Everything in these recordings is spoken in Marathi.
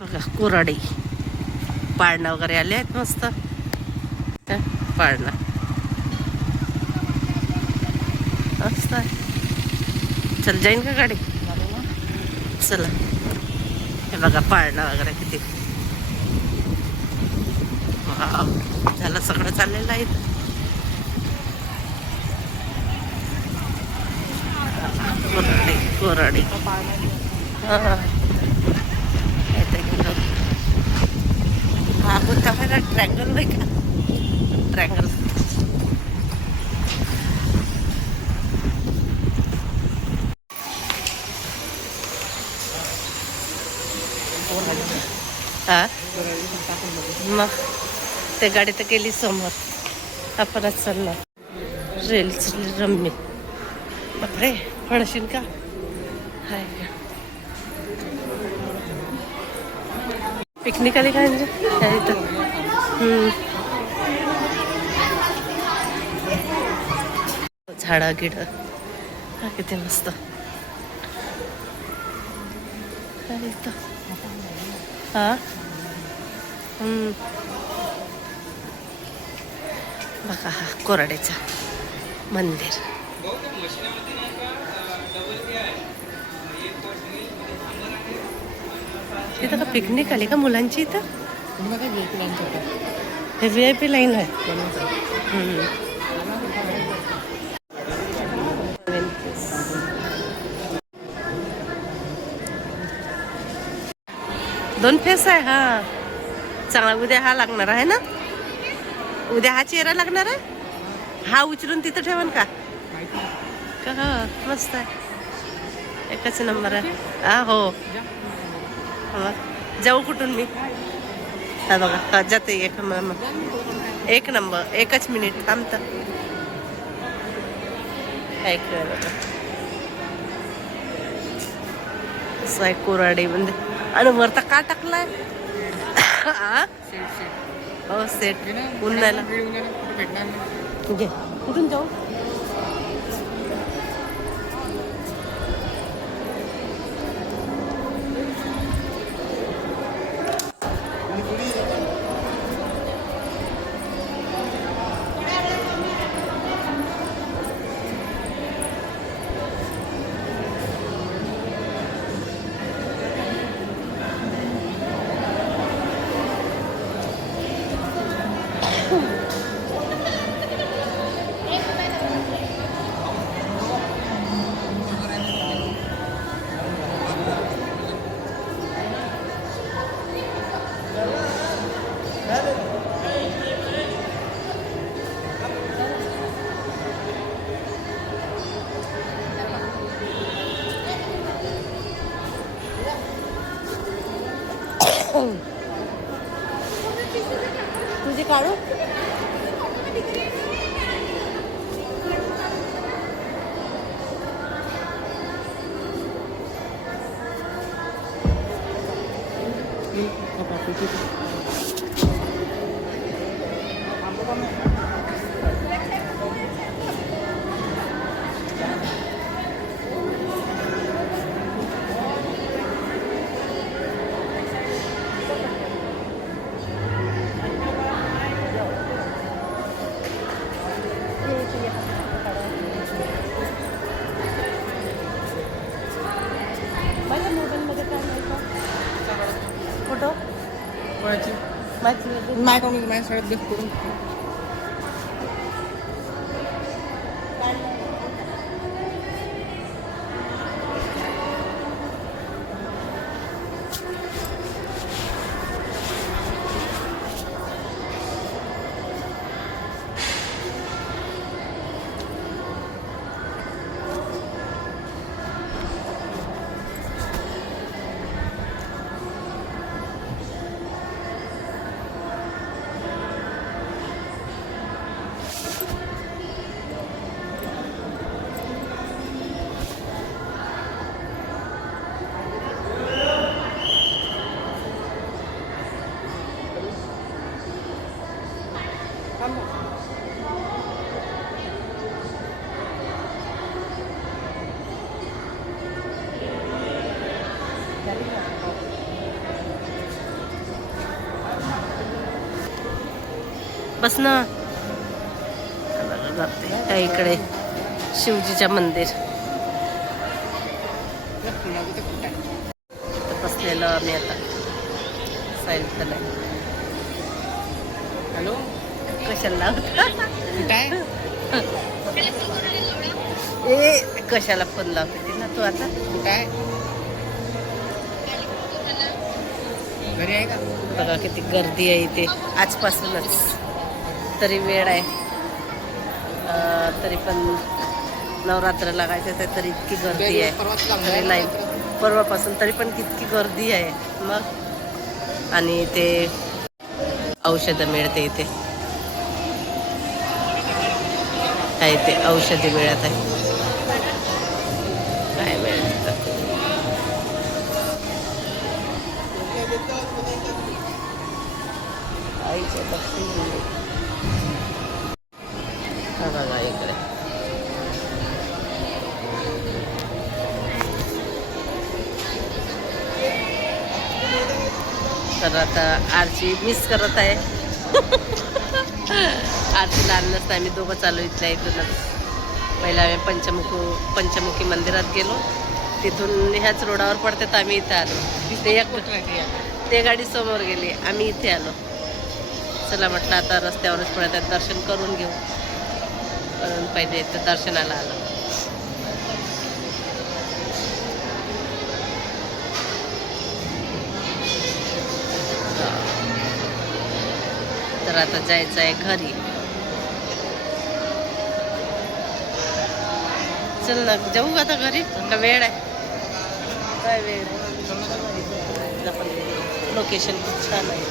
बघा कोराडी पाळणा वगैरे आले आहेत मस्त. हं, पाळणा. मस्त चल जाईन का गाडी? चला. हे बघा पाळणा वगैरे किती. झालं सगळं चाललेलं आहे. इथं. कोराडी कोराडी येते किलो आपण कोणता ट्रँगल नाही का? ट्रँगल हा? मग ते गाडी तर गेली समोर. आपणच चाललो रेल रम्य. बापरे पडशील का? हाय. पिकनिक आली काय म्हणजे? त्या इथं? झाडं गिड हा किती मस्त. इथं? हा? बघा हा कोराड्याचा मंदिर. इथं का पिकनिक आली का मुलांची इथं? हे व्ही आय पी लाईन आहे. दोन फेस आहे हा. चांगला उद्या हा लागणार आहे ना? उद्या हा चेहरा लागणार आहे? हा उचलून तिथं ठेवन का? का हा मस्त आहे. एकच नंबर आहे. हा हो. मग जाऊ कुठून मी? हा बघा हा जाते एक नंबर एक नंबर एकच मिनिट थांबतं. एक बघा. असं आहे कोराडी म्हणजे. आणि वरता का टाकलाय? हो सेट. उन्हाळ्याला. घे. कुठून जाऊ? माझी माय का माझ्या शाळेत देख करून बस ना. जाते इकडे. शिवजीच्या मंदिर. बसलेलो आम्ही आता. साईल हॅलो? कशाला ए कशाला फोन लावते ना तू आता? काय घरी आहे का? बघा किती गर्दी आहे इथे. आजपासूनच. तरी वेळ आहे. तरी पण नवरात्र लागायचं आहे तरी इतकी गर्दी आहे. तरी नाही. परवापासून तरी पण कितकी गर्दी आहे. मग? आणि ते औषधं मिळते इथे. काय ते औषधे मिळत आहे. आईच्या लक्ष्मी हा बघा इकडे तर आता आरची मिस करत आहे. आरची लहान नसता आम्ही दोघं चालू इथल्या इथूनच. पहिला आम्ही पंचमुखू पंचमुखी मंदिरात गेलो. तिथून ह्याच रोडावर पडते तर आम्ही इथं आलो. तिथे एक कुठं आहे ते गाडी समोर गेली. आम्ही इथे आलो. चला म्हटलं आता रस्त्यावरच पुढे त्यात दर्शन करून घेऊ. म्हणून पहिले इथं दर्शनाला आलो. तर आता जायचं आहे घरी. चल ना जाऊ का आता घरी. का वेळ आहे. काय वेळ आहे? लोकेशन खूप छान आहे.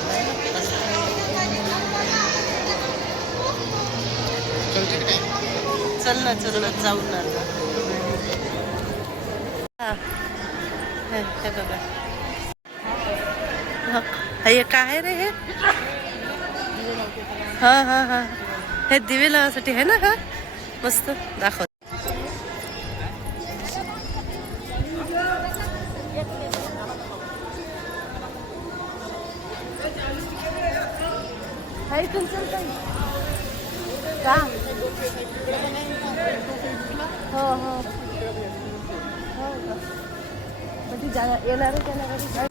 चल ना चल ना जाऊ ना. हा. हे बघा. हे काय रे हे? हा हा हा. हे दिवे लावासाठी आहे ना हा? मस्त. दाखव. का हो हो हो का मग ती जा येणार आहे त्याला कधी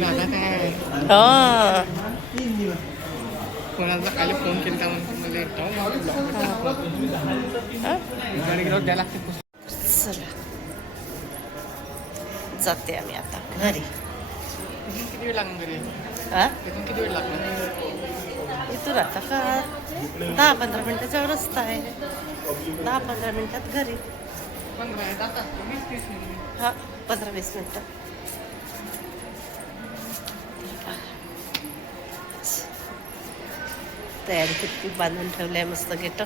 दादा काय? हा. कोणाला काल फोन केला हा? लागते. चला. जाते आम्ही आता. घरी. इथून किती वेळ लागणार घरी हा? किती वेळ लागणार इथून आता का? दहा पंधरा मिनिटाचा रस्ता आहे. दहा पंधरा मिनिटात घरी. पंधरा हा पंधरा वीस मिनिटं. तयारी किती बांधून ठेवलं आहे मस्त गेट.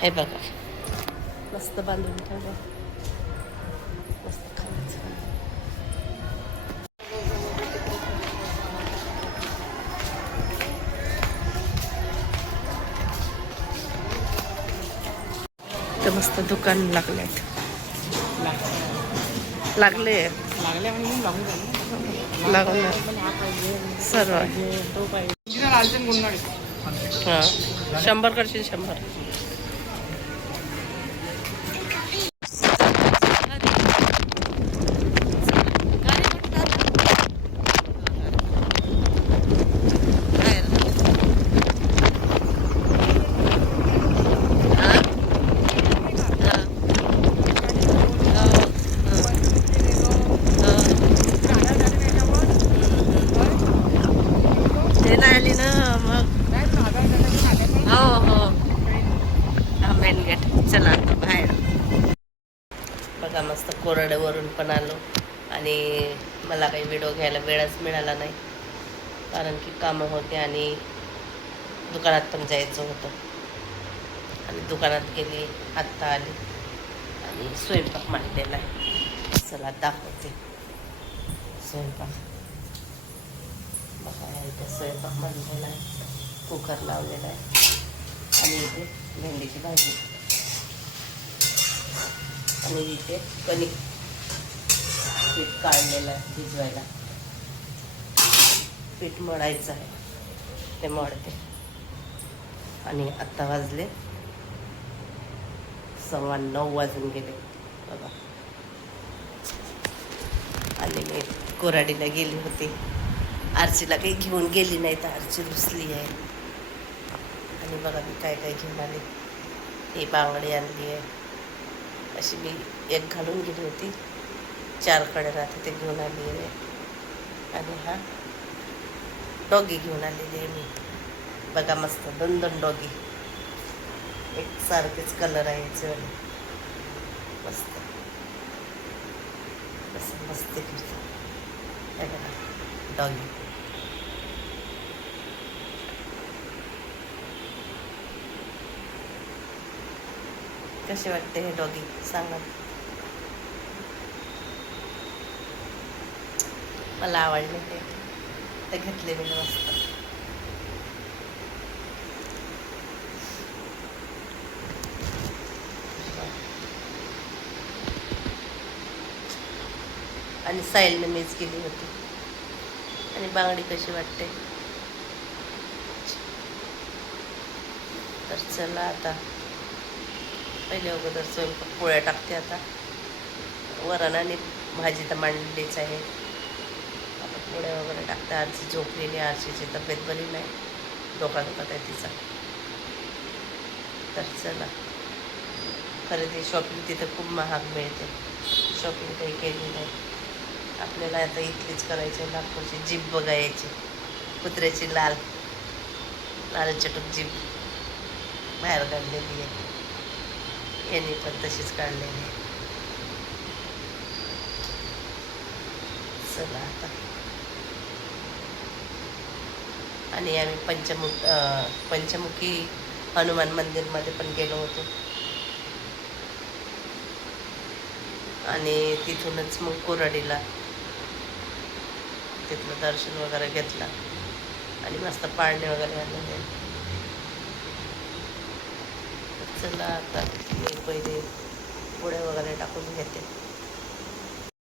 हे बघा. मस्त बांधून ठेवलं मस्त खायचं मस्त दुकान लागले लागले. लागून सर्व. हां. शंभर करशील शंभर. वेळच मिळाला नाही. कारण की कामं होते आणि दुकानात पण जायचं होतं. आणि दुकानात गेली आत्ता आली. आणि स्वयंपाक मांडलेला आहे. चला दाखवते. स्वयंपाक. बघा इथे स्वयंपाक मांडलेला आहे. कुकर लावलेला आहे. आणि इथे भेंडीची भाजी. आणि इथे कणिक पीठ काढलेलं आहे भिजवायला. पीठ मळायचं आहे. ते मळते. आणि आत्ता वाजले सव्वा नऊ वाजून गेले. बघा. आणि मी कोराडीला गेली होती. आरसीला काही घेऊन गेली नाही तर आरची रुसली आहे. आणि बघा मी काय काय घेऊन आले. ही बांगडी आणली आहे. अशी मी एक घालून गेली होती. चारकडे राहते ते घेऊन आली आहे. आणि हा डॉगी घेऊन आलेली आहे मी. बघा मस्त दोन दोन डॉगी. एक सारखेच कलर आहे याचे मस्त. असं मस्त बघा डॉगी. कसे वाटते हे डॉगी? सांगा मला आवडले ते. ते घेतले मी आणि साईलने मीच केली होती. आणि बांगडी कशी वाटते? तर चला आता. पहिले अगोदर स्वयंपाक पोळ्या टाकते आता. वरण आणि भाजी तर मांडलीच आहे. आता वगैरे टाकते आरशी झोपलेली आरशीची तब्येत बरी नाही. डोका दुखत आहे तिचा. तर चला. खरेदी शॉपिंग तिथं खूप महाग मिळते. शॉपिंग काही केली नाही. आपल्याला आता इथलीच करायची आहे नागपूरची जीप बघायची. कुत्र्याची लाल. लाल चटूक जीप. बाहेर काढलेली आहे. यांनी पण तशीच काढलेली आहे. चला आता. आणि आम्ही पंचमुख पंचमुखी हनुमान मंदिरमध्ये पण गेलो होतो. आणि तिथूनच मग कोराडीला तिथलं दर्शन वगैरे घेतलं. आणि मस्त पाळणे वगैरे आणले चला आता मी पहिले पुढे वगैरे टाकून घेते.